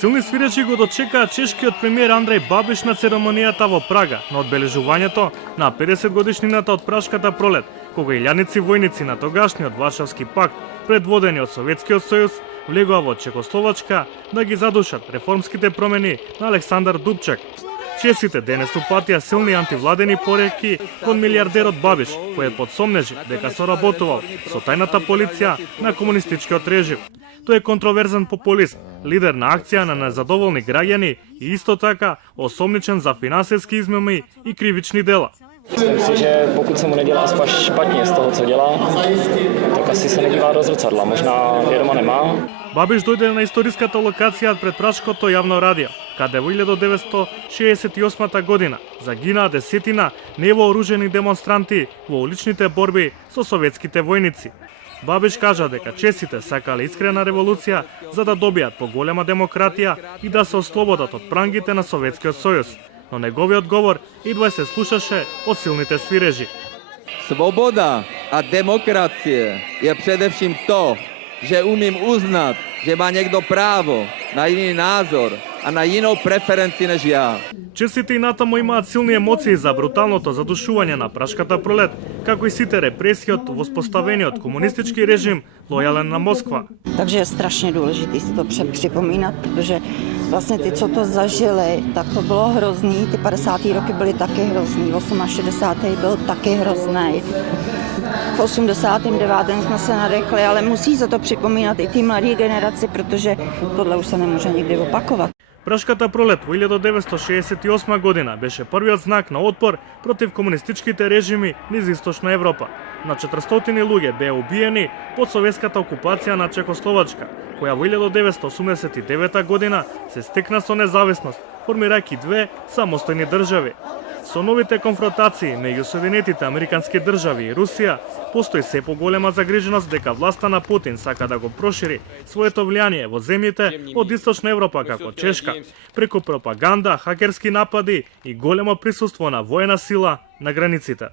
Силни свиречи го дочекаа чешкиот премиер Андреј Бабиш на церемонијата во Прага на одбележувањето на 50 годишнината од Пражката пролет, кога илјаници војници на тогашниот Варшавски пакт, предводени од Советскиот сојуз, влегоа во Чекословачка да ги задушат реформските промени на Александар Дупчак. Чесите денес упатија силни антивладени пореки кон милиардерот Бабиш, кој подсомнежи дека соработувал со тајната полиција на комунистичкиот режим. Тој е контроверзен популист, лидер на акција на незадоволни граѓани и исто така осомничен за финансиски измами и кривични дела. Myslím si, že pokud se mu nedělá špatně z toho, co dělá, tak asi se nedívá do zrcadla. Možná je doma nemá. Бабиш дојде на историската локација пред Пражкото јавно радио, каде во 1968 година загинаа десетина невооружени демонстранти во уличните борби со советските војници. Бабиш кажа дека чесите сакале искрена револуција за да добијат поголема демократија и да се ослободат од прангите на Советскиот сојуз, но неговиот говор идва се слушаше од силните свирежи. Svoboda a demokracie je především to, že umím uznat, že má někdo právo na jiný názor a na jinou preferenci než já. Чесите и натаму имаат силни емоции за бруталното задушување на Пражката пролет, како и сите репресии од воспоставениот комунистички режим лојален на Москва. Takže je strašně důležité si to připomínat, protože vlastně ty, co to zažili, tak to bylo hrozný. Ty 50. roky byly taky hrozný, 68. byl taky hrozný. V 89. jsme se nadechli, ale musí se to připomínat i té mladé generaci, protože tohle už se nemůže nikdy opakovat. Пражката пролет во 1968 година беше првиот знак на отпор против комунистичките режими низ Источна Европа. На 400 луѓе беа убиени под советската окупација на Чекословачка, која во 1989 година се стекна со независност, формирајќи две самостојни држави. Со новите конфронтации меѓу Соединетите Американски држави и Русија, постои се поголема загриженост дека власта на Путин сака да го прошири своето влијание во земјите од Источна Европа како Чешка, преку пропаганда, хакерски напади и големо присуство на воена сила на границите.